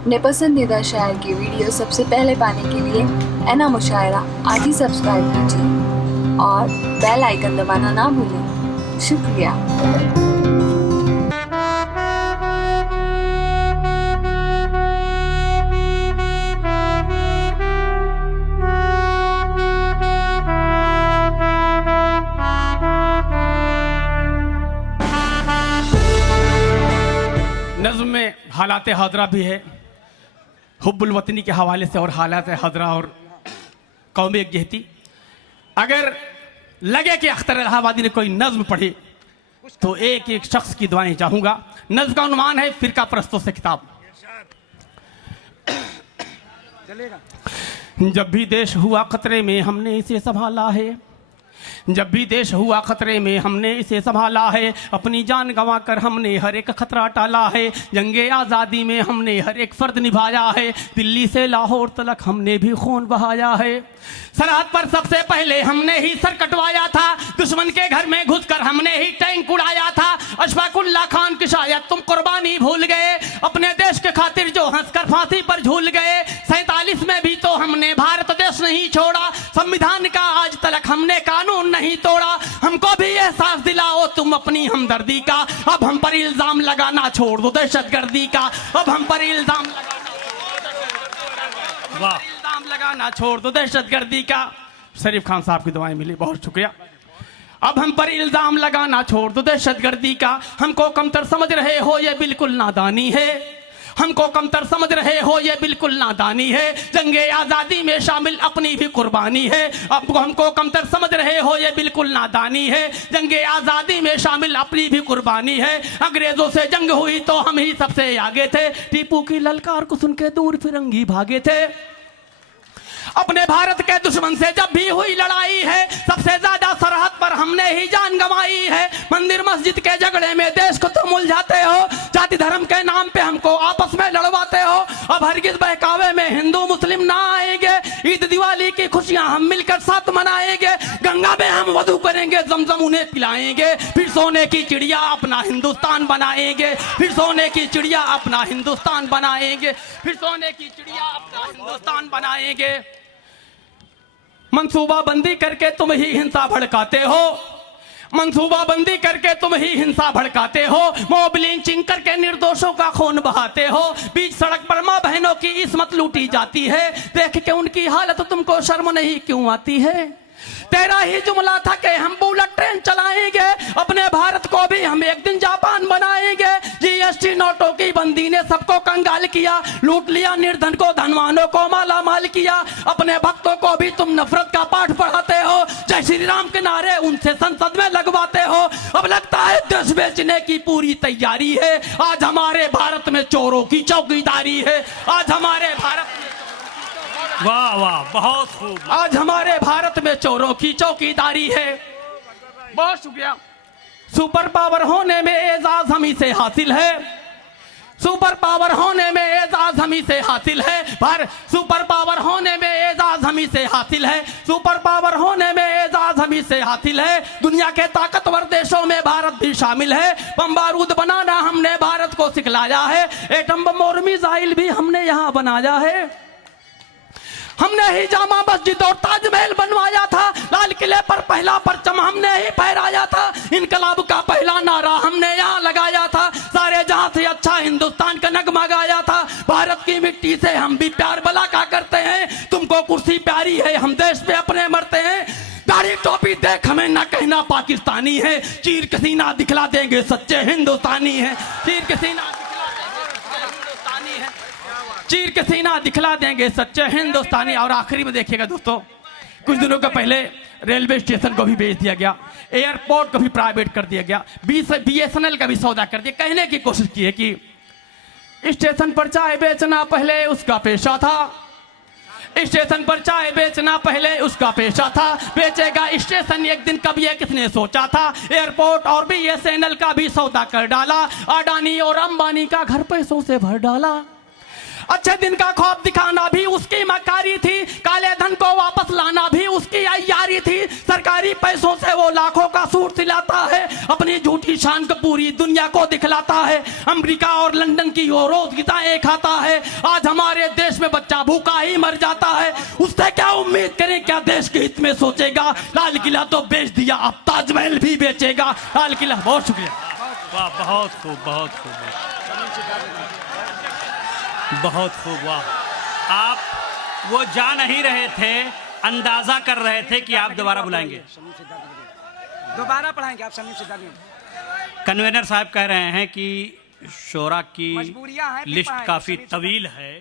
अपने पसंदीदा शायर की वीडियो सबसे पहले पाने के लिए एना मुशायरा आज ही सब्सक्राइब कीजिए और बेल आइकन दबाना ना भूलें। शुक्रिया। नज़्म में हालात हज़रा भी है, हुब्बुल वतनी के हवाले से, और हालात हज़रा और कौम यकजहती। अगर लगे कि अख्तर इलाहाबादी ने कोई नज़्म पढ़ी तो एक एक शख्स की दुआएं चाहूँगा। नज़्म का उन्वान है फ़िरका परस्तों से किताब। जब भी देश हुआ खतरे में हमने इसे संभाला है, जब भी देश हुआ खतरे में हमने इसे संभाला है, अपनी जान गंवा कर हमने हर एक खतरा टाला है, जंगे आज़ादी में हमने हर एक फर्द निभाया है, दिल्ली से लाहौर तक हमने भी खून बहाया है, सरहद पर सबसे पहले हमने ही सर कटवाया था, दुश्मन के घर में घुसकर हमने ही टैंक उड़ाया था, अशफाकुल्ला खान की शायद तुम कुर्बानी भूल गए, अपने देश के खातिर जो हंसकर फांसी पर झूल गए, 47 में भी तो हमने भारत देश नहीं छोड़ा, संविधान का आज तक हमने कानून नहीं तोड़ा, हमको भी एहसास दिलाओ तुम अपनी हमदर्दी का, अब हम पर इल्जाम लगाना छोड़ दो दहशतगर्दी का, अब हम पर इल्जाम लगाना छोड़ दो दहशतगर्दी का। शरीफ खान साहब की दुआएं मिली, बहुत शुक्रिया। अब हम पर इल्जाम लगाना छोड़ दो दहशतगर्दी का, हमको कमतर समझ रहे हो ये बिल्कुल नादानी है, हमको कमतर समझ रहे हो ये बिल्कुल नादानी है, जंगे आज़ादी में शामिल अपनी भी कुर्बानी है, अब हमको कमतर समझ रहे हो ये बिल्कुल नादानी है, जंगे आज़ादी में शामिल अपनी भी कुर्बानी है, अंग्रेजों से जंग हुई तो हम ही सबसे आगे थे, टीपू की ललकार को सुन के दूर फिरंगी भागे थे, अपने भारत के दुश्मन से जब भी हुई लड़ाई है, सबसे ज्यादा सरहद पर हमने ही जान गंवाई है, मंदिर मस्जिद के झगड़े में देश को तुम उलझाते हो, जाति धर्म के नाम पे हमको आपस में लड़वाते हो, अब हरगिज बहकावे में हिंदू मुस्लिम ना आएंगे, ईद दिवाली की खुशियां हम मिलकर साथ मनाएंगे, गंगा में हम वधू करेंगे, जमजम उन्हें पिलाएंगे, फिर सोने की चिड़िया अपना हिंदुस्तान बनाएंगे, फिर सोने की चिड़िया अपना हिंदुस्तान बनाएंगे, फिर सोने की चिड़िया अपना हिंदुस्तान बनाएंगे। मंसूबा बंदी करके तुम ही हिंसा भड़काते हो, मंसूबा बंदी करके तुम ही हिंसा भड़काते हो, मॉब लिंचिंग करके निर्दोषों का खून बहाते हो, बीच सड़क पर मां बहनों की इस्मत लूटी जाती है, देख के उनकी हालत तुमको शर्म नहीं क्यों आती है, तेरा ही जुमला था कि हम बुलेट ट्रेन चलाएंगे, अपने भारत को भी हम एक दिन जापान बनाएंगे, जीएसटी नोटों की बंदी ने सबको कंगाल किया, लूट लिया निर्धन को, धनवानों को माला माल किया, अपने भक्तों को भी तुम नफरत का पाठ पढ़ाते हो, जय श्री राम के नारे उनसे संसद में लगवाते हो, अब लगता है देश बेचने की पूरी तैयारी है, आज हमारे भारत में चोरों की चौकीदारी है, आज हमारे भारत में, वाह वाह बहुत खूब, आज हमारे भारत में चोरों की चौकीदारी है। बहुत शुक्रिया। सुपर पावर होने में एजाज हम ही से हासिल है, सुपर पावर होने में एजाज हम ही से हासिल है, पर सुपर पावर होने में एजाज हम ही से हासिल है, सुपर पावर होने में एजाज हम ही से हासिल है, दुनिया के ताकतवर देशों में भारत भी शामिल है, बम बारूद बनाना हमने भारत को सिखलाया है, एटम बम और मिसाइल भी हमने यहाँ बनाया है, हमने ही जामा मस्जिद और ताजमहल बनवाया था, लाल किले पर पहला परचम हमने ही फहराया था, इनकलाब का पहला नारा हमने यहाँ लगाया था, सारे जहां से अच्छा हिंदुस्तान का नगमा गाया था, भारत की मिट्टी से हम भी प्यार भला का करते हैं, तुमको कुर्सी प्यारी है हम देश पे अपने मरते हैं, दाढ़ी टोपी देख हमें न कहना पाकिस्तानी है, चीर के सीना दिखला देंगे सच्चे हिंदुस्तानी है, चीर के सीना चीर के सीना दिखला देंगे सच्चे हिंदुस्तानी। और आखिरी में देखिएगा दोस्तों, कुछ दिनों के पहले रेलवे स्टेशन को भी बेच दिया गया, एयरपोर्ट को भी प्राइवेट कर दिया गया, BSNL का भी सौदा कर दिया, कहने की कोशिश की है कि स्टेशन पर चाय बेचना पहले उसका पेशा था, स्टेशन पर चाय बेचना पहले उसका पेशा था, बेचेगा स्टेशन एक दिन, कब ये किसने सोचा था, एयरपोर्ट और BSNL का भी सौदा कर डाला, अडानी और अंबानी का घर पैसों से भर डाला, अच्छे दिन का ख्वाब दिखाना भी उसकी मकारी थी, काले धन को वापस लाना भी उसकी अय्यारी थी। सरकारी पैसों से वो लाखों का सूट सिलाता है, अपनी झूठी शान को पूरी दुनिया को दिखलाता है। अमेरिका और लंदन की वो रोज गीताएं खाता है, आज हमारे देश में बच्चा भूखा ही मर जाता है। उससे क्या उम्मीद करें, क्या देश के हित में सोचेगा। लाल किला तो बेच दिया, अब ताजमहल भी बेचेगा। लाल किला। बहुत शुक्रिया। वाह, बहुत खूब, बहुत खूब, बहुत खूब। वाह, आप वो जा नहीं रहे थे, अंदाजा कर रहे थे कि आप दोबारा बुलाएंगे। दोबारा पढ़ाएंगे आप समीप सिद्धार्थ। कन्वेनर साहब कह रहे हैं कि शोरा की मजबूरियां हैं, फिर लिस्ट पढ़ाएंगे, काफी समीप तवील है।